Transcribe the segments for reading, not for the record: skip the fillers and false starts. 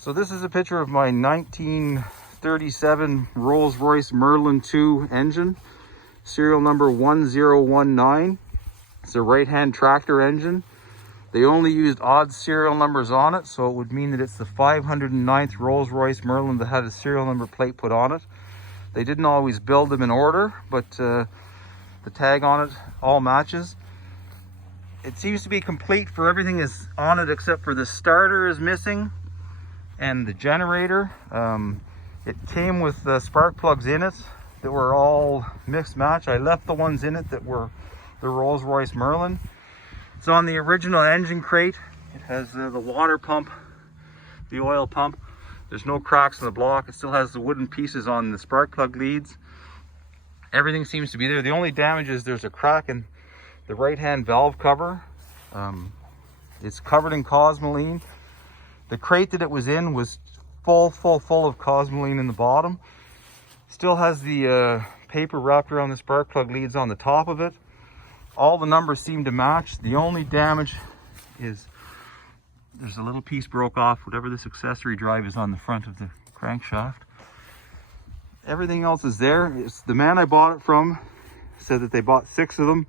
So this is a picture of my 1937 Rolls-Royce Merlin 2 engine, serial number 1019. It's a right-hand tractor engine. They only used odd serial numbers on it, so it would mean that it's the 509th Rolls-Royce Merlin that had a serial number plate put on it. They didn't always build them in order, but the tag on it all matches. It seems to be complete for everything is on it except for the starter is missing and the generator. It came with spark plugs in it that were all mixed match. I left the ones in it that were the Rolls-Royce Merlin. It's on the original engine crate. It has the water pump, the oil pump. There's no cracks in the block. It still has the wooden pieces on the spark plug leads. Everything seems to be there. The only damage is there's a crack in the right-hand valve cover. It's covered in cosmoline. The crate that it was in was full of cosmoline in the bottom. Still has the paper wrapped around the spark plug leads on the top of it. All the numbers seem to match. The only damage is there's a little piece broke off, whatever this accessory drive is on the front of the crankshaft. Everything else is there. It's the man I bought it from said that they bought 6 of them.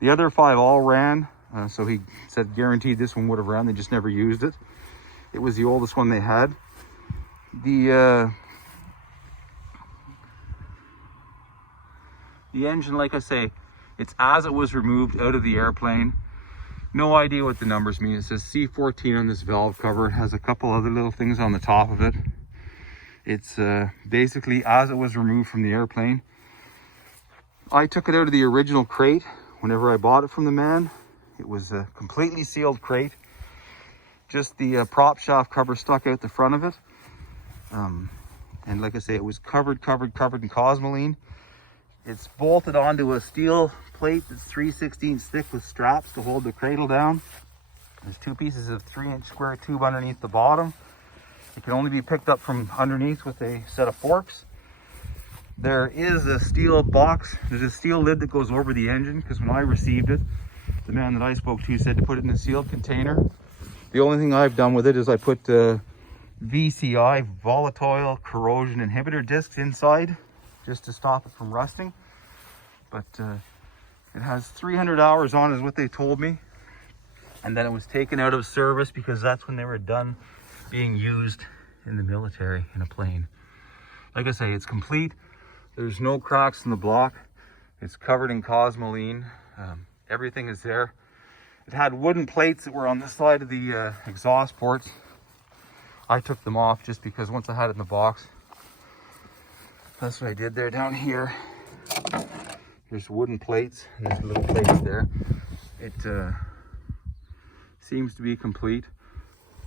The other 5 all ran, so he said guaranteed this one would have ran. They just never used it. It was the oldest one they had. The engine, like I say, it's as it was removed out of the airplane. No idea what the numbers mean. It says C14 on this valve cover. It has a couple other little things on the top of it. It's basically as it was removed from the airplane. I took it out of the original crate whenever I bought it from the man. It was a completely sealed crate. Just the prop shaft cover stuck out the front of it. And like I say, it was covered in cosmoline. It's bolted onto a steel plate that's 3/16 thick with straps to hold the cradle down. There's 2 pieces of 3-inch square tube underneath the bottom. It can only be picked up from underneath with a set of forks. There is a steel box. There's a steel lid that goes over the engine, because when I received it, the man that I spoke to said to put it in a sealed container. The only thing I've done with it is I put VCI, volatile corrosion inhibitor discs inside, just to stop it from rusting. But it has 300 hours on is what they told me. And then it was taken out of service because that's when they were done being used in the military in a plane. Like I say, it's complete. There's no cracks in the block. It's covered in cosmoline. Everything is there. It had wooden plates that were on this side of the exhaust ports. I took them off just because once I had it in the box, that's what I did there. Down here, there's wooden plates and there's little plates there. It seems to be complete.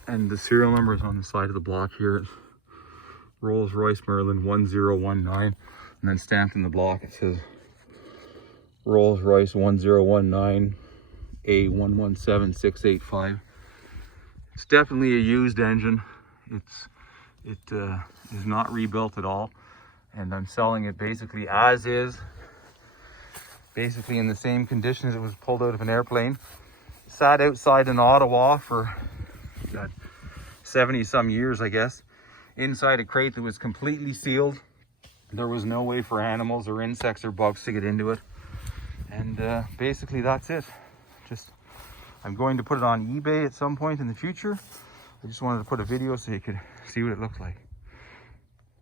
And the serial number is on the side of the block here. It's Rolls-Royce Merlin 1019. And then stamped in the block, it says Rolls-Royce 1019 A117685. It's definitely a used engine. It is not rebuilt at all. And I'm selling it basically as is. Basically in the same condition as it was pulled out of an airplane. Sat outside in Ottawa for 70 some years, I guess, inside a crate that was completely sealed. There was no way for animals or insects or bugs to get into it. And basically that's it. I'm going to put it on eBay at some point in the future. I just wanted to put a video so you could see what it looks like.